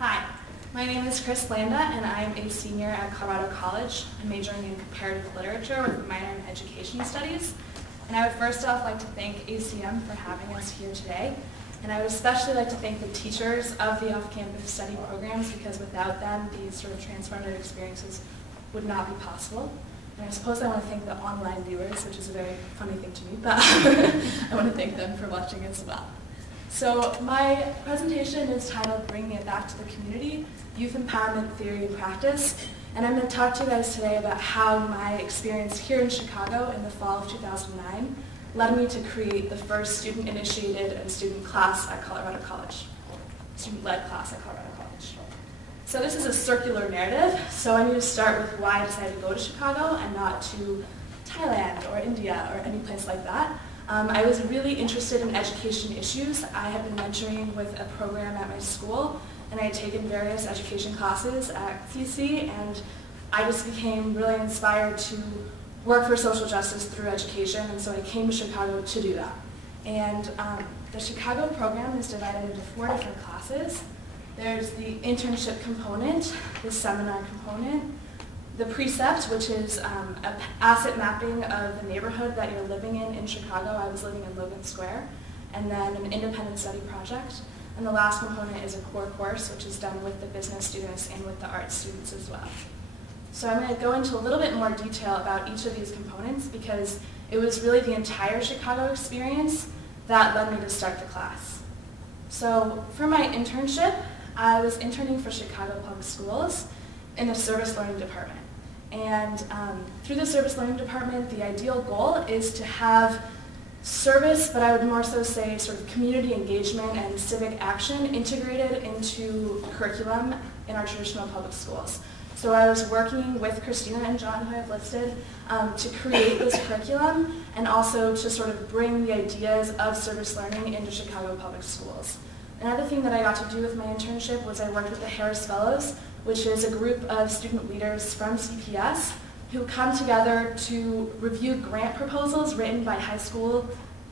Hi, my name is Cristina Landa, and I'm a senior at Colorado College. I'm majoring in comparative literature with a minor in education studies. And I would first off like to thank ACM for having us here today. And I would especially like to thank the teachers of the off-campus study programs, because without them, these sort of transformative experiences would not be possible. And I suppose I want to thank the online viewers, which is a very funny thing to me, but I want to thank them for watching as well. So my presentation is titled Bringing It Back to the Community, Youth Empowerment Theory and Practice. And I'm going to talk to you guys today about how my experience here in Chicago in the fall of 2009 led me to create the first student-initiated and student class at Colorado College, student-led class at Colorado College. So this is a circular narrative, so I need to start with why I decided to go to Chicago and not to Thailand or India or any place like that. I was really interested in education issues. I had been mentoring with a program at my school, and I had taken various education classes at CC, and I just became really inspired to work for social justice through education, and so I came to Chicago to do that. And the Chicago program is divided into 4 different classes. There's the internship component, the seminar component, the Precept, which is an asset mapping of the neighborhood that you're living in Chicago. I was living in Logan Square. And then an independent study project. And the last component is a core course, which is done with the business students and with the art students as well. So I'm going to go into a little bit more detail about each of these components, because it was really the entire Chicago experience that led me to start the class. So for my internship, I was interning for Chicago Public Schools in the service learning department. And through the service learning department, the ideal goal is to have service, but I would more so say sort of community engagement and civic action integrated into curriculum in our traditional public schools. So I was working with Cristina and John, who I've listed, to create this curriculum and also to sort of bring the ideas of service learning into Chicago public schools. Another thing that I got to do with my internship was I worked with the Harris Fellows, which is a group of student leaders from CPS who come together to review grant proposals written by high school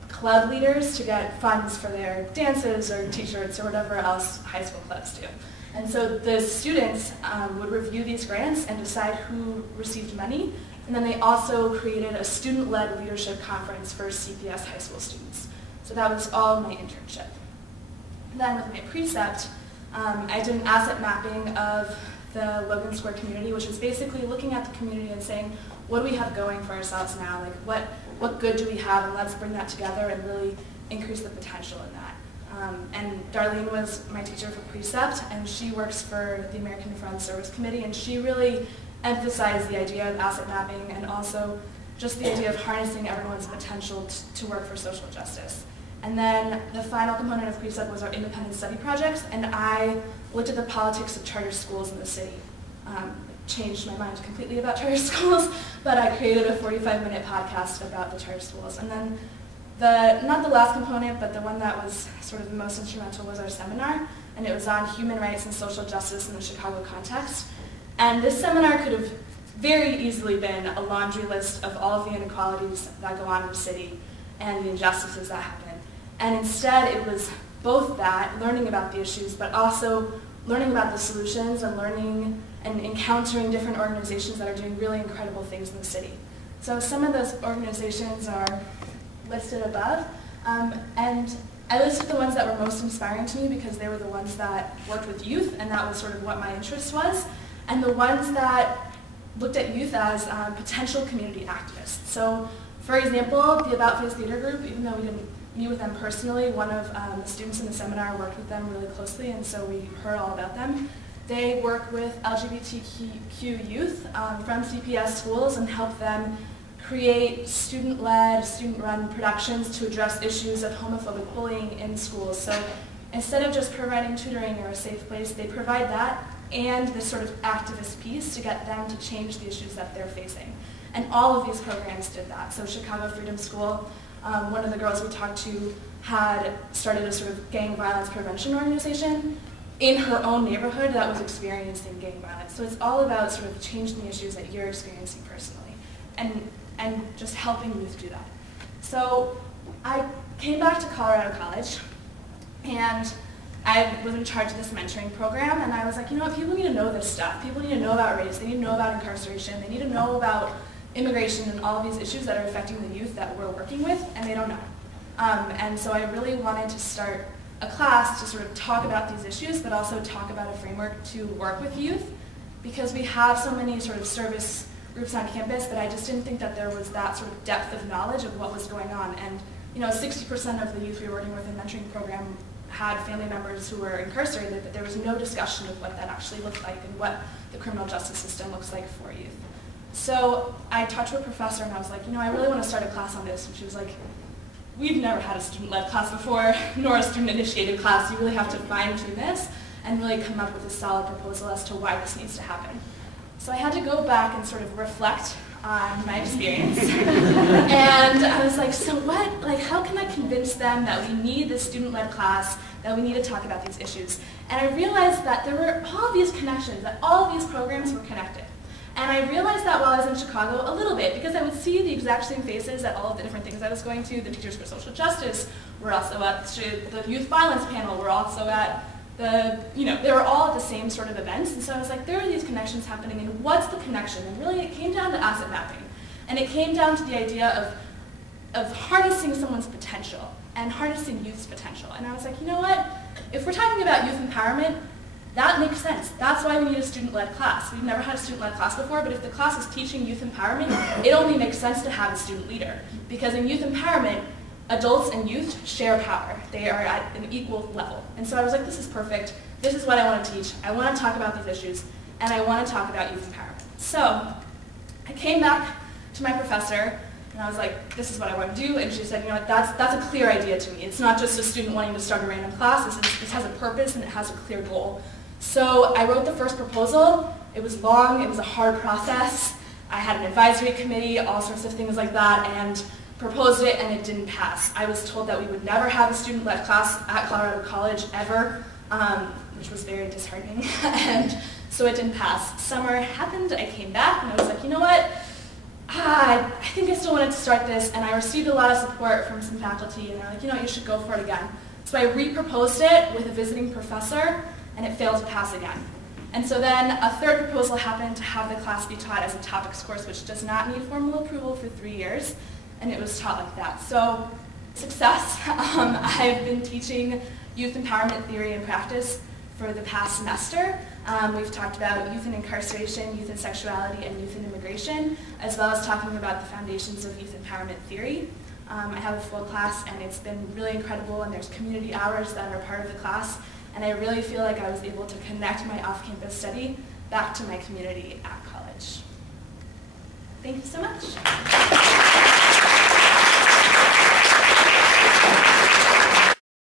club leaders to get funds for their dances or t-shirts or whatever else high school clubs do. And so the students would review these grants and decide who received money, and then they also created a student-led leadership conference for CPS high school students. So that was all my internship. And then with my Precept, I did an asset mapping of the Logan Square community, which is basically looking at the community and saying, what do we have going for ourselves now? Like, what good do we have? And let's bring that together and really increase the potential in that. And Darlene was my teacher for Precept, and she works for the American Friends Service Committee, and she really emphasized the idea of asset mapping and also just the idea of harnessing everyone's potential to work for social justice. And then the final component of Precept was our independent study projects, and I looked at the politics of charter schools in the city. Changed my mind completely about charter schools, but I created a 45-minute podcast about the charter schools. And then not the last component, but the one that was sort of the most instrumental was our seminar, and it was on human rights and social justice in the Chicago context. And this seminar could have very easily been a laundry list of all of the inequalities that go on in the city and the injustices that happen. And instead, it was both that, learning about the issues, but also learning about the solutions and learning and encountering different organizations that are doing really incredible things in the city. So some of those organizations are listed above, and I listed the ones that were most inspiring to me because they were the ones that worked with youth, and that was sort of what my interest was, and the ones that looked at youth as potential community activists. So, for example, the About Face Theater Group, even though we didn't meet with them personally, one of the students in the seminar worked with them really closely, and so we heard all about them. They work with LGBTQ youth from CPS schools and help them create student-led, student-run productions to address issues of homophobic bullying in schools. So instead of just providing tutoring or a safe place, they provide that and this sort of activist piece to get them to change the issues that they're facing. And all of these programs did that. So Chicago Freedom School, one of the girls we talked to had started a sort of gang violence prevention organization in her own neighborhood that was experiencing gang violence. So it's all about sort of changing the issues that you're experiencing personally and just helping youth do that. So I came back to Colorado College, and I was in charge of this mentoring program, and I was like, you know what, people need to know this stuff. People need to know about race, they need to know about incarceration, they need to know about immigration and all of these issues that are affecting the youth that we're working with, and they don't know. And so I really wanted to start a class to sort of talk about these issues, but also talk about a framework to work with youth, because we have so many sort of service groups on campus, but I just didn't think that there was that sort of depth of knowledge of what was going on. And 60% of the youth we were working with in the mentoring program had family members who were incarcerated, but there was no discussion of what that actually looked like and what the criminal justice system looks like for youth. So I talked to a professor and I was like, I really want to start a class on this. And she was like, we've never had a student-led class before, nor a student-initiated class. You really have to fine-tune this and really come up with a solid proposal as to why this needs to happen. So I had to go back and sort of reflect on my experience. And I was like, so what, how can I convince them that we need this student-led class, that we need to talk about these issues? And I realized that there were all these connections, that all of these programs were connected. And I realized that while I was in Chicago a little bit, because I would see the exact same faces at all of the different things I was going to. The Teachers for Social Justice were also at the Youth Violence panel, were also at they were all at the same sort of events. And so I was like, there are these connections happening, and what's the connection? And really it came down to asset mapping. And it came down to the idea of harnessing someone's potential and harnessing youth's potential. And I was like, you know what? If we're talking about youth empowerment, that makes sense. That's why we need a student-led class. We've never had a student-led class before, but if the class is teaching youth empowerment, it only makes sense to have a student leader. Because in youth empowerment, adults and youth share power. They are at an equal level. And so I was like, this is perfect. This is what I want to teach. I want to talk about these issues, and I want to talk about youth empowerment. So I came back to my professor, and I was like, this is what I want to do. And she said, that's a clear idea to me. It's not just a student wanting to start a random class. This has a purpose, and it has a clear goal. So I wrote the first proposal. It was long. It was a hard process. I had an advisory committee, all sorts of things like that, and proposed it, and it didn't pass. I was told that we would never have a student-led class at Colorado College ever, which was very disheartening, and so it didn't pass. Summer happened, I came back, and I was like, you know what? I think I still wanted to start this, and I received a lot of support from some faculty, and they're like, you should go for it again. So I re-proposed it with a visiting professor, and it failed to pass again. And so then a third proposal happened to have the class be taught as a topics course, which does not need formal approval for 3 years. And it was taught like that. So, success. I've been teaching youth empowerment theory and practice for the past semester. We've talked about youth and incarceration, youth and sexuality, and youth and immigration, as well as talking about the foundations of youth empowerment theory. I have a full class, and it's been really incredible, and there's community hours that are part of the class, and I really feel like I was able to connect my off-campus study back to my community at college. Thank you so much.